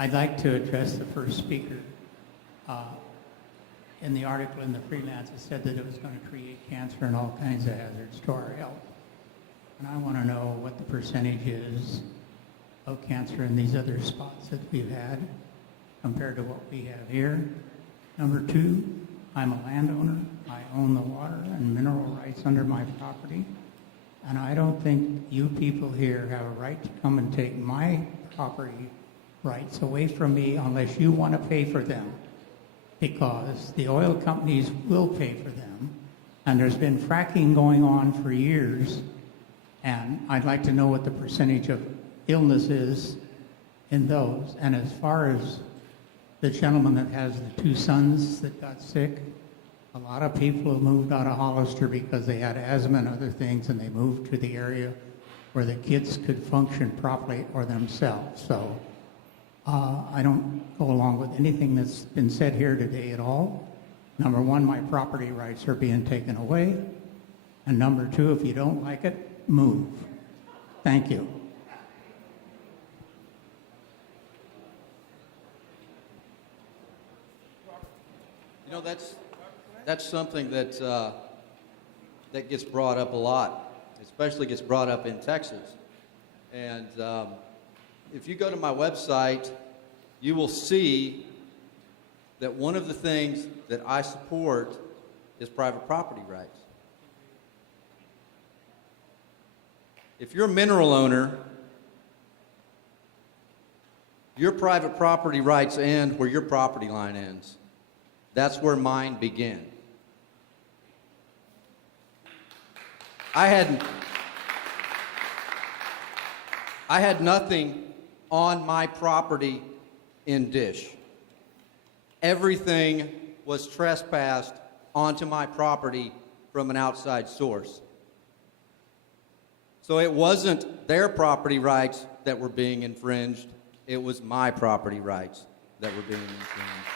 I'd like to address the first speaker. In the article in the Freelance, it said that it was going to create cancer and all kinds of hazards to our health. And I want to know what the percentage is of cancer in these other spots that we've had compared to what we have here. Number two, I'm a landowner. I own the water and mineral rights under my property. And I don't think you people here have a right to come and take my property rights away from me unless you want to pay for them. Because the oil companies will pay for them. And there's been fracking going on for years. And I'd like to know what the percentage of illness is in those. And as far as the gentleman that has the two sons that got sick, a lot of people have moved out of Hollister because they had asthma and other things, and they moved to the area where the kids could function properly or themselves. So I don't go along with anything that's been said here today at all. Number one, my property rights are being taken away. And number two, if you don't like it, move. Thank you. You know, that's something that that gets brought up a lot, especially gets brought up in Texas. And if you go to my website, you will see that one of the things that I support is private property rights. If you're a mineral owner, your private property rights end where your property line ends. That's where mine begin. I had nothing on my property in Dish. Everything was trespassed onto my property from an outside source. So it wasn't their property rights that were being infringed, it was my property rights that were being infringed.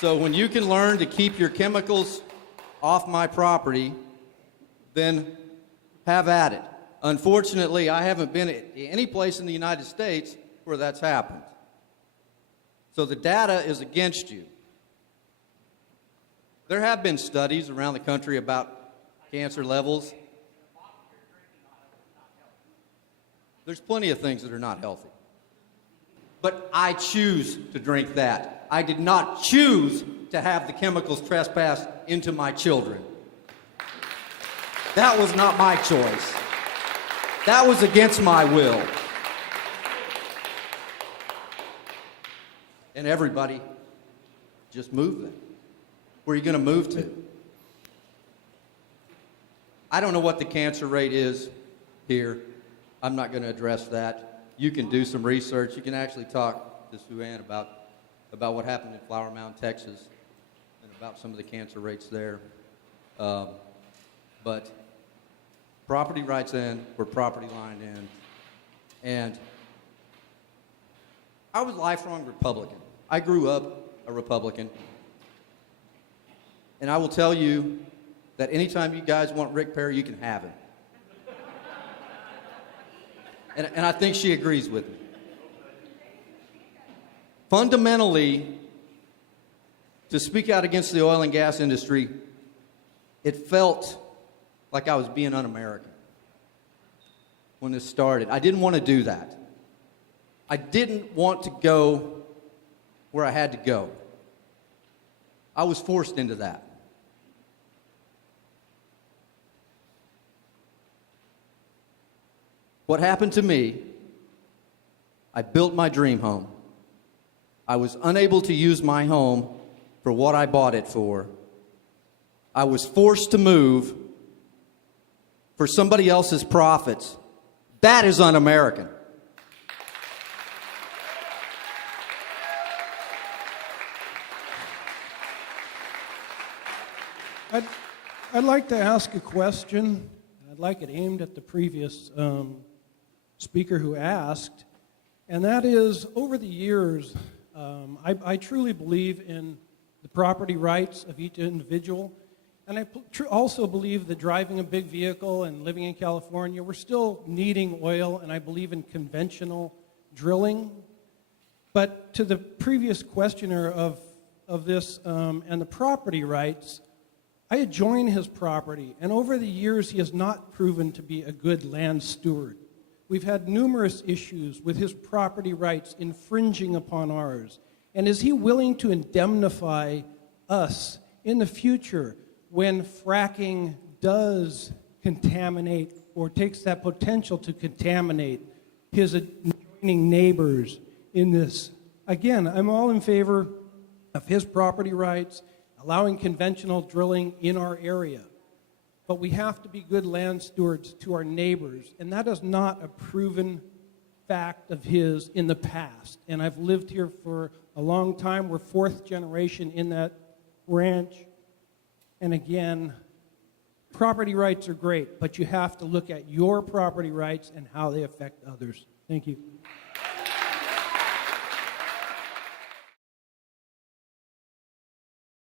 So when you can learn to keep your chemicals off my property, then have at it. Unfortunately, I haven't been at any place in the United States where that's happened. So the data is against you. There have been studies around the country about cancer levels. There's plenty of things that are not healthy. But I choose to drink that. I did not choose to have the chemicals trespassed into my children. That was not my choice. That was against my will. And everybody just move them. Where are you going to move to? I don't know what the cancer rate is here. I'm not going to address that. You can do some research. You can actually talk to Sue Ann about what happened in Flower Mound, Texas, and about some of the cancer rates there. But property rights end where property line ends. And I was a lifelong Republican. I grew up a Republican. And I will tell you that anytime you guys want Rick Perry, you can have him. And I think she agrees with me. Fundamentally, to speak out against the oil and gas industry, it felt like I was being un-American when this started. I didn't want to do that. I didn't want to go where I had to go. I was forced into that. What happened to me, I built my dream home. I was unable to use my home for what I bought it for. I was forced to move for somebody else's profits. That is un-American. I'd like to ask a question. I'd like it aimed at the previous speaker who asked, and that is, over the years, I truly believe in the property rights of each individual, And I also believe that driving a big vehicle and living in California, we're still needing oil, and I believe in conventional drilling. But to the previous questioner of this and the property rights, I adjoin his property, and over the years he has not proven to be a good land steward. We've had numerous issues with his property rights infringing upon ours. And is he willing to indemnify us in the future when fracking does contaminate or takes that potential to contaminate his adjoining neighbors in this? Again, I'm all in favor of his property rights, allowing conventional drilling in our area. But we have to be good land stewards to our neighbors, and that is not a proven fact of his in the past. And I've lived here for a long time. We're fourth generation in that ranch. And again, property rights are great, but you have to look at your property rights and how they affect others. Thank you.